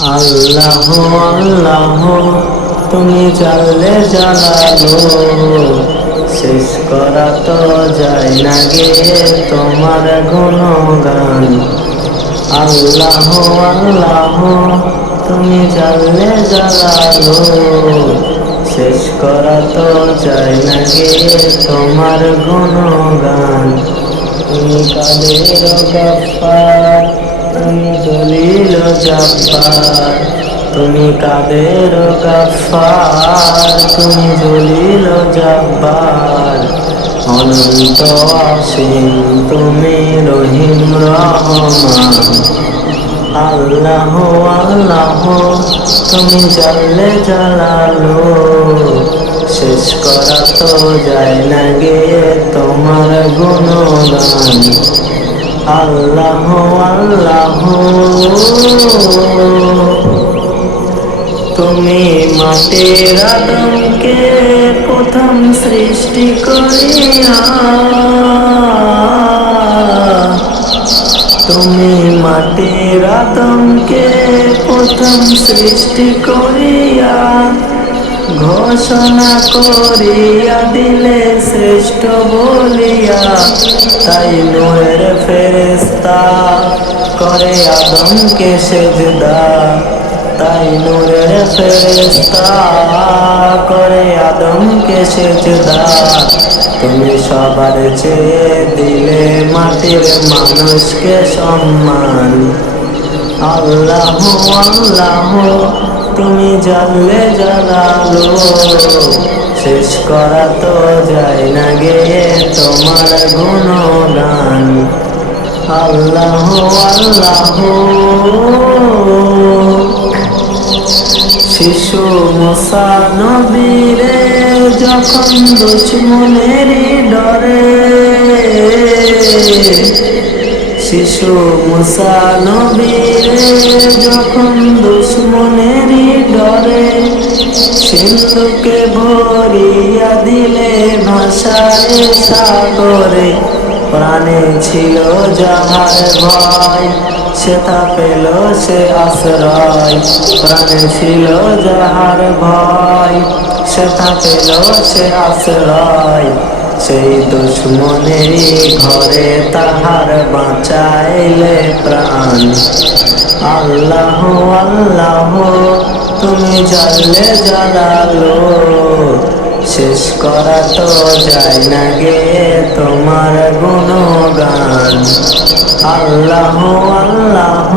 আল্লাহ আল্লাহ তুমি জানলে জানালো, শেষ করা তো যায় না গে তোমার গুণগান। আল্লাহ আল্লাহ তুমি জানলে জানালো, শেষ করা তো যায় না গে তোমার গুণগান। তুমি কাদের গফফার, তুমি জলিল জব্বার। তুমি কাদের গফফার, তুমি জলিল জব্বার। অনন্ত অসীম তুমি রহিম রহমান। আল্লাহ আল্লাহ তুমি জানলে জালালো, শেষ করা তো যায় না গে তোমার গুণগান। আল্লাহ আল্লাহ তুমি মাটির আদমকে প্রথম সৃষ্টি করিয়া, তুমি মাটির আদমকে প্রথম সৃষ্টি করিয়া, ঘোষণা করিয়া দিলে শ্রেষ্ঠ বলিয়া। তাই নূরের ফেরেশতা করে আদমকে সেজদা, তাই নূরের ফেরেশতা করে আদমকে সেজদা। তুমি সবার চেয়ে দিলে মাটির মানুষকে সম্মান। আল্লাহ আল্লাহ তুমি জানলে জানালো, শেষ করা তো যায় না গে তোমার গুণগান। আল্লাহ আল্লাহ শিশু মুসা নবীরে যখন দুশ্মনেরই ডরে, শিশু মুসা নবীরে যখন দুশ্মনেরই ডরে, সিন্ধুকে ভরিয়া দিলে ভাষায় সাগরে। প্রাণে ছিল যাহার ভয়, সেটা পেল সে আশ্রয়। প্রাণে ছিল যাহার ভয়, সেটা পেল সে আশ্রয়। সেই দুশ্মনেরই ঘরে তাহার বাঁচাইলে প্রাণ। আল্লাহ আল্লাহ তুমি জানলে জানালো, শেষ করা তো যায় না গে তোমার গুণগান। আল্লাহ আল্লাহ